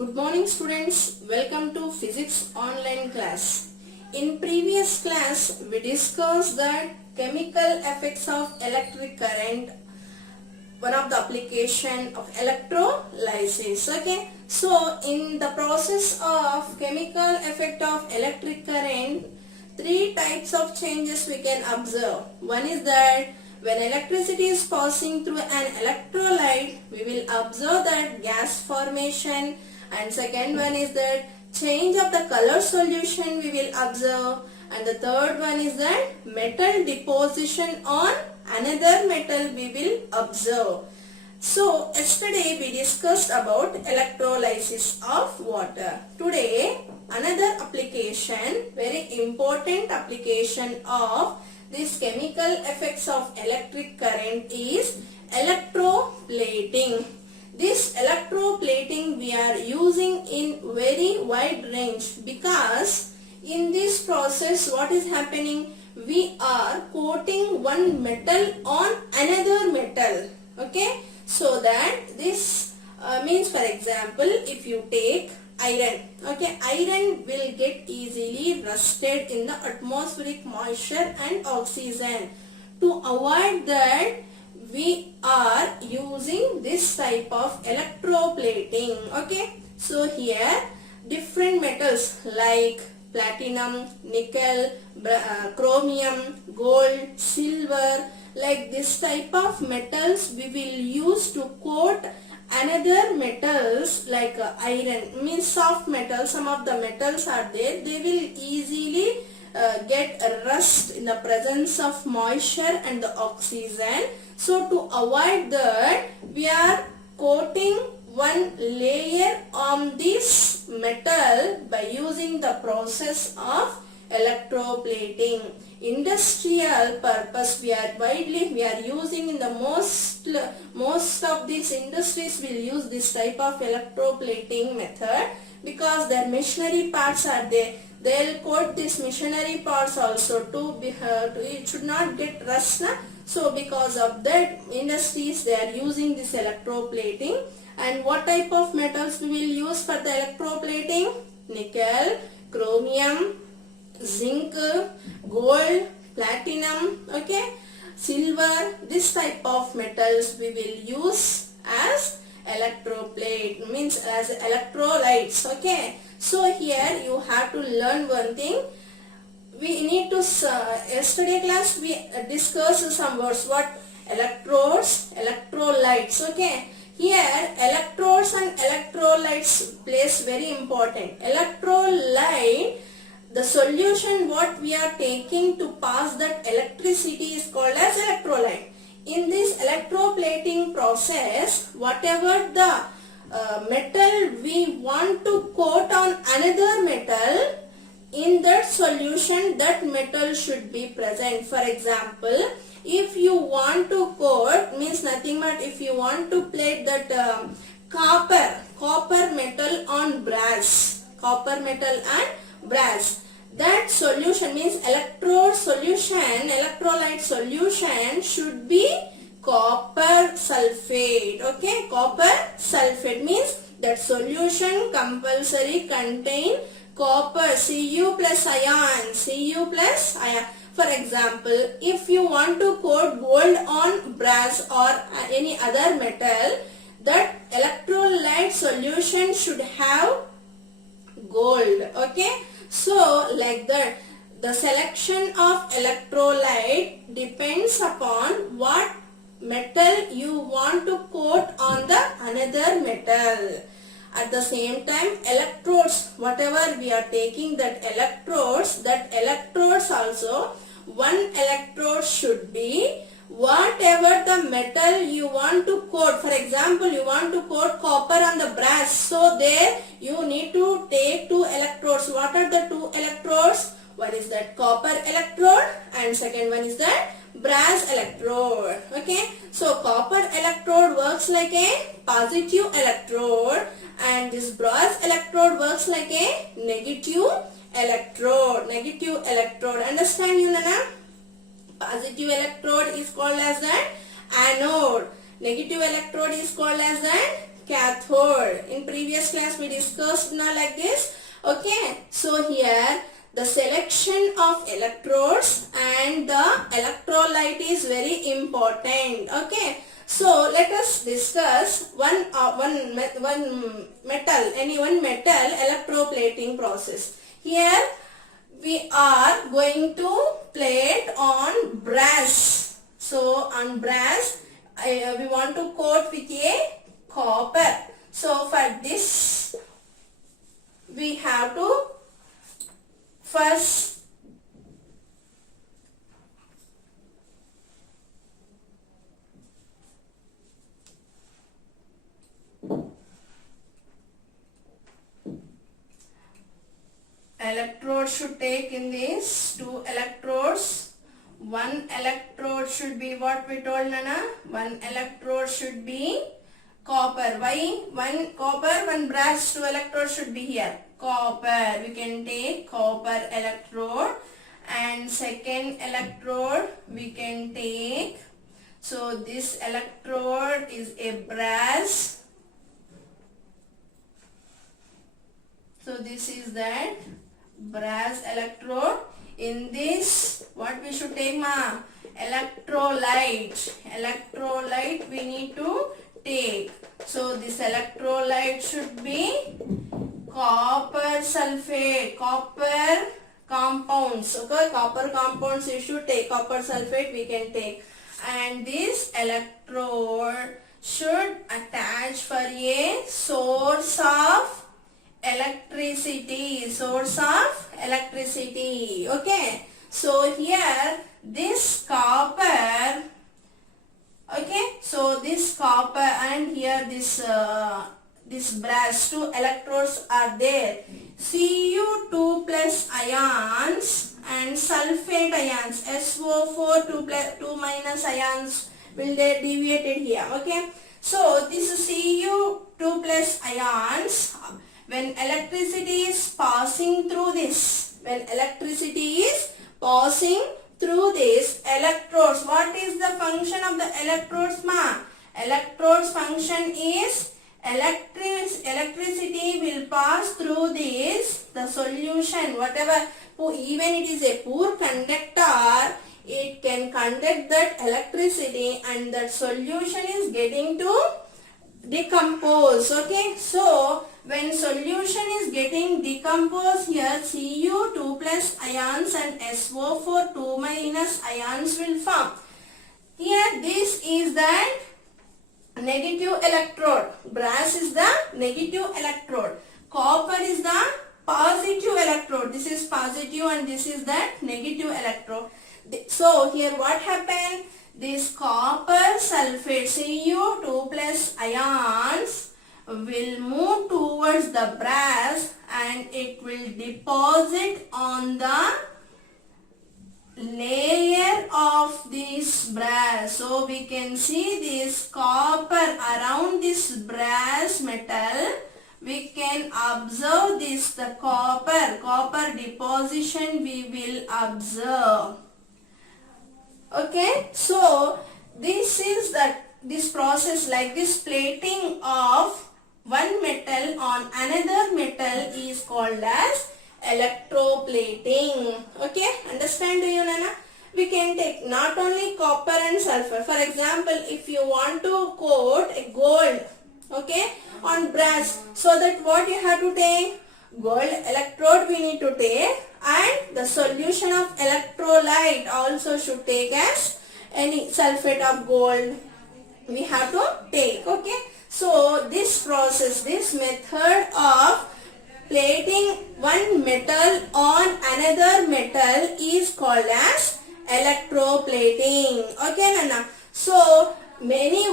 Good morning students, welcome to physics online class. In previous class we discussed that chemical effects of electric current, one of the application of electrolysis. Okay, so in the process of chemical effect of electric current, three types of changes we can observe. One is that when electricity is passing through an electrolyte, we will observe that gas formation, and second one is that change of the color solution we will observe, and the third one is that metal deposition on another metal we will observe. So yesterday we discussed about electrolysis of water. Today another application, very important application of this chemical effects of electric current is electroplating. This electroplating we are using in very wide range, because in this process what is happening, we are coating one metal on another metal. Okay, so that this means, for example, if you take iron, okay, iron will get easily rusted in the atmospheric moisture and oxygen. To avoid that, we are using this type of electroplating. Okay, so here different metals like platinum, nickel, chromium, gold, silver, like this type of metals we will use to coat another metals like iron, means soft metal. Some of the metals are there, they will easily get rust in the presence of moisture and the oxygen. So to avoid that, we are coating one layer on this metal by using the process of electroplating. Industrial purpose we are using in the most of these industries will use this type of electroplating method, because their machinery parts are there. They'll coat this machinery parts also to it should not get rust. So because of that, industries they are using this electroplating. And what type of metals we will use for the electroplating? Nickel, chromium, zinc, gold, platinum, okay, silver. This type of metals we will use as electroplate, means as electrolytes. Okay, so here you have to learn one thing. We need to yesterday class we discussed some words. What? Electrodes, electrolytes. Okay, here electrodes and electrolytes plays very important. Electrolyte, the solution what we are taking to pass that electricity is called as electrolyte. In this electroplating process, whatever the metal we want to coat on another metal, in that solution that metal should be present. For example, if you want to coat, means nothing but if you want to plate that copper metal on brass, copper metal and brass, that solution means electrolyte solution should be copper sulfate. Okay, copper sulfate means that solution compulsory contain copper, Cu plus ion, Cu plus ion. For example, if you want to coat gold on brass or any other metal, that electrolyte solution should have gold. Okay, so like that, the selection of electrolyte depends upon what metal you want to coat on the another metal. At the same time, electrodes, whatever we are taking that electrodes also, one electrode should be whatever the metal you want to coat. For example, you want to coat copper on the brass, so there you need to take two electrodes. What are the two electrodes? One is that copper electrode and second one is that brass electrode. Okay, so copper electrode works like a positive electrode and this brass electrode works like a negative electrode. Understand you, Nana? Positive electrode is called as that anode. Negative electrode is called as that cathode. In previous class we discussed now like this. Okay, so here the selection of electrodes and the electrolyte is very important. Okay, so let us discuss one metal electroplating process. Here we are going to plate on brass. So on brass we want to coat with a copper. So for this we have to first electrode should take in this two electrodes. One electrode should be what we told, Nana? One electrode should be copper. Why? One copper, one brass, two electrodes should be here. Copper. We can take copper electrode, and second electrode we can take. So this electrode is a brass. So this is that brass electrode. In this, what we should take, ma? Electrolyte. Electrolyte we need to take. So this electrolyte should be copper sulfate, copper compounds. Okay, copper compounds you should take. Copper sulfate we can take. And this electrode should attach for a source of electricity. Source of electricity. Okay, so here this copper, okay, so this copper and here this brass, two electrodes are there. Cu2 plus ions and sulfate ions, SO4 2 minus ions will get deviated here. Okay, so this Cu2 plus ions, when electricity is passing through this, when electricity is passing through this electrodes, what is the function of the electrodes, ma? Electrodes function is electricity will pass through this, the solution, whatever, even it is a poor conductor, it can conduct that electricity and that solution is getting to decompose. Okay, so when solution is getting decomposed here, Cu2 plus ions and SO4 2 minus ions will form. Here this is that negative electrode. Brass is the negative electrode. Copper is the positive electrode. This is positive and this is that negative electrode. So here what happened? This copper sulfate Cu2 plus ions will move towards the brass and it will deposit on the layer of this brass. So we can see this copper around this brass metal. We can observe this, the copper deposition we will observe. Okay, so this process, like this plating of one metal on another metal is called as electroplating. Okay, understand, do you, Nana? We can take not only copper and sulfur. For example, if you want to coat a gold, okay, on brass, so that what you have to take? Gold electrode we need to take, and the solution of electrolyte also should take as any sulfate of gold we have to take. Okay, so this process, this method of plating one metal on another metal is called as electroplating. Okay, Nana? So many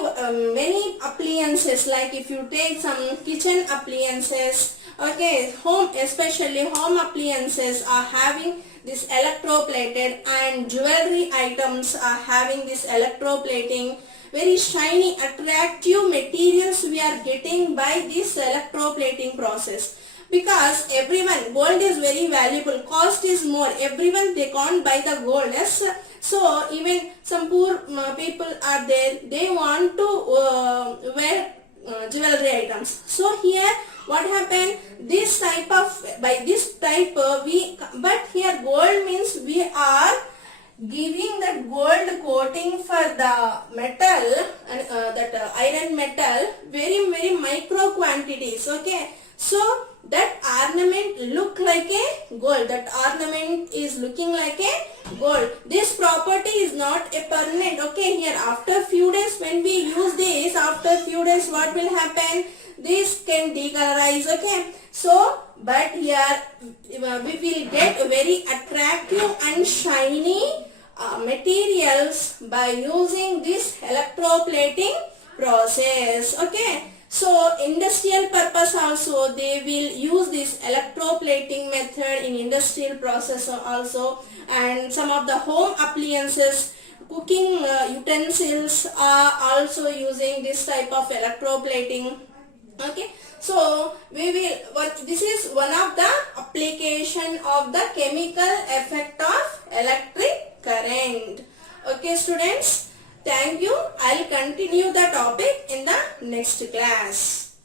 appliances, like if you take some kitchen appliances, okay, especially home appliances are having this electroplated, and jewelry items are having this electroplating. Very shiny, attractive materials we are getting by this electroplating process. Because everyone, gold is very valuable, cost is more, everyone they can't buy the gold. Yes? So even some poor people are there, they want to wear jewelry items. So here what happened, this type of, by this type but here gold means we are giving that gold coating for the metal and that iron metal very micro quantities. Okay, so that ornament look like a gold, that ornament is looking like a gold. This property is not a permanent. Okay, here after few days when we use this, after few days what will happen, this can decolorize. Okay, so but here we will get very attractive and shiny materials by using this electroplating process. Okay, so industrial purpose also they will use this electroplating method in industrial process also, and some of the home appliances, cooking utensils are also using this type of electroplating. Okay, so we will this is one of the application of the chemical effect of electric current. Okay students, thank you. I'll continue the topic in the next class.